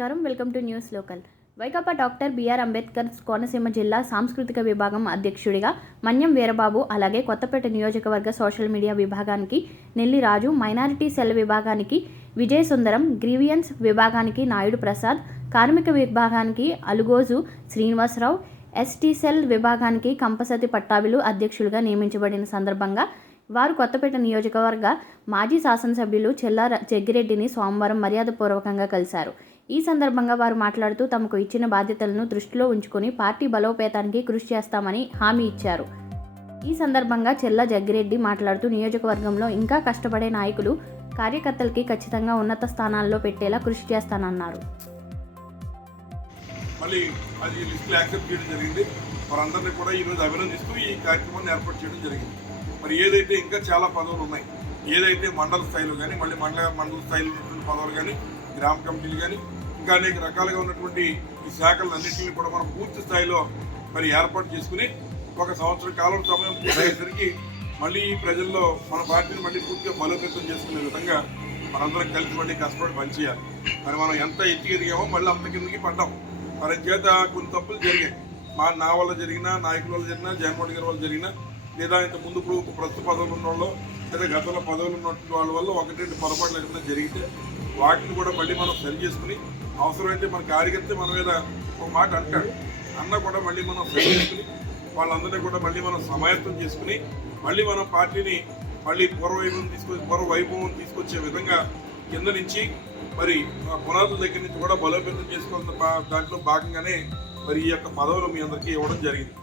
నమస్కారం. Welcome to news local. వైకాపా doctor B R Ambedkar Konaseema జిల్లా సాంస్కృతిక విభాగం అధ్యక్షుడిగా మన్యం వీరబాబు, అలాగే కొత్తపేట నియోజకవర్గ సోషల్ మీడియా విభాగానికి నెల్లి రాజు, మైనారిటీ సెల్ విభాగానికి విజయ సుందరం, గ్రీవియన్స్ విభాగానికి నాయుడు ప్రసాద్, కార్మిక విభాగానికి అలుగోజు శ్రీనివాసరావు, ఎస్టీ సెల్ విభాగానికి కంపసతి పట్టాభిలు అధ్యక్షులుగా నియమించబడిన సందర్భంగా వారు కొత్తపేట నియోజకవర్గ మాజీ శాసనసభ్యులు చెల్లా జగ్గిరెడ్డిని సోమవారం మర్యాదపూర్వకంగా కలిశారు. ఈ సందర్భంగా వారు మాట్లాడుతూ తమకు ఇచ్చిన బాధ్యతలను దృష్టిలో ఉంచుకొని పార్టీ బలోపేతానికి కృషి చేస్తామని హామీ ఇచ్చారు. ఈ సందర్భంగా చెల్లా జగ్గిరెడ్డి మాట్లాడుతూ నియోజకవర్గంలో ఇంకా కష్టపడే నాయకులు, కార్యకర్తలకి ఖచ్చితంగా ఉన్నత స్థానాల్లో పెట్టేలా కృషి చేస్తానన్నారు. మళ్ళీ అది లిస్టులు యాక్సెప్ట్ చేయడం జరిగింది. వారందరినీ కూడా ఈరోజు అభినందిస్తూ ఈ కార్యక్రమాన్ని ఏర్పాటు చేయడం జరిగింది. మరి ఏదైతే ఇంకా చాలా పదవులు ఉన్నాయి, ఏదైతే మండల స్థాయిలో కానీ, మళ్ళీ మండల స్థాయిలో ఉన్నటువంటి పదవులు కానీ, గ్రామ కమిటీలు కానీ, ఇంకా అనేక రకాలుగా ఉన్నటువంటి ఈ శాఖలన్నింటినీ కూడా మనం పూర్తి స్థాయిలో మరి ఏర్పాటు చేసుకుని ఒక సంవత్సర కాలం సమయం పూర్తయ్యేసరికి మళ్ళీ ప్రజల్లో మన పార్టీని మళ్ళీ పూర్తిగా బలోపేతం చేసుకునే విధంగా మనందరం కలిసి మళ్ళీ కష్టపడి పనిచేయాలి. మరి మనం ఎంత ఎత్తి ఎదిగామో మళ్ళీ అంత కిందకి పడ్డాం. మరి చేత కొన్ని తప్పులు జరిగాయి. నా వల్ల జరిగినా, నాయకుల వల్ల జరిగినా, జగన్మోహన్ గారి వల్ల జరిగినా, లేదా ఇంత ముందు ఇప్పుడు ప్రస్తుత పదవులు ఉన్న వాళ్ళు, లేదా గతంలో పదవులు ఉన్నటువంటి వాళ్ళ వల్ల ఒకటి రెండు పొరపాట్లు ఏదైనా జరిగితే వాటిని కూడా మళ్ళీ మనం సరి చేసుకుని, అవసరమైతే మన కార్యకర్త మన మీద ఒక మాట అంటాడు అన్న కూడా మళ్ళీ మనం సరి చేసుకుని, వాళ్ళందరినీ కూడా మళ్ళీ మనం సమాయత్తం చేసుకుని, మళ్ళీ మనం పార్టీని మళ్ళీ పూర్వవైభవం తీసుకొచ్చే విధంగా కింద నుంచి మరి పునాదుల దగ్గర నుంచి కూడా బలోపేతం చేసుకోవాల్సిన దాంట్లో భాగంగానే మరి ఈ యొక్క పదవులు మీ అందరికీ ఇవ్వడం జరిగింది.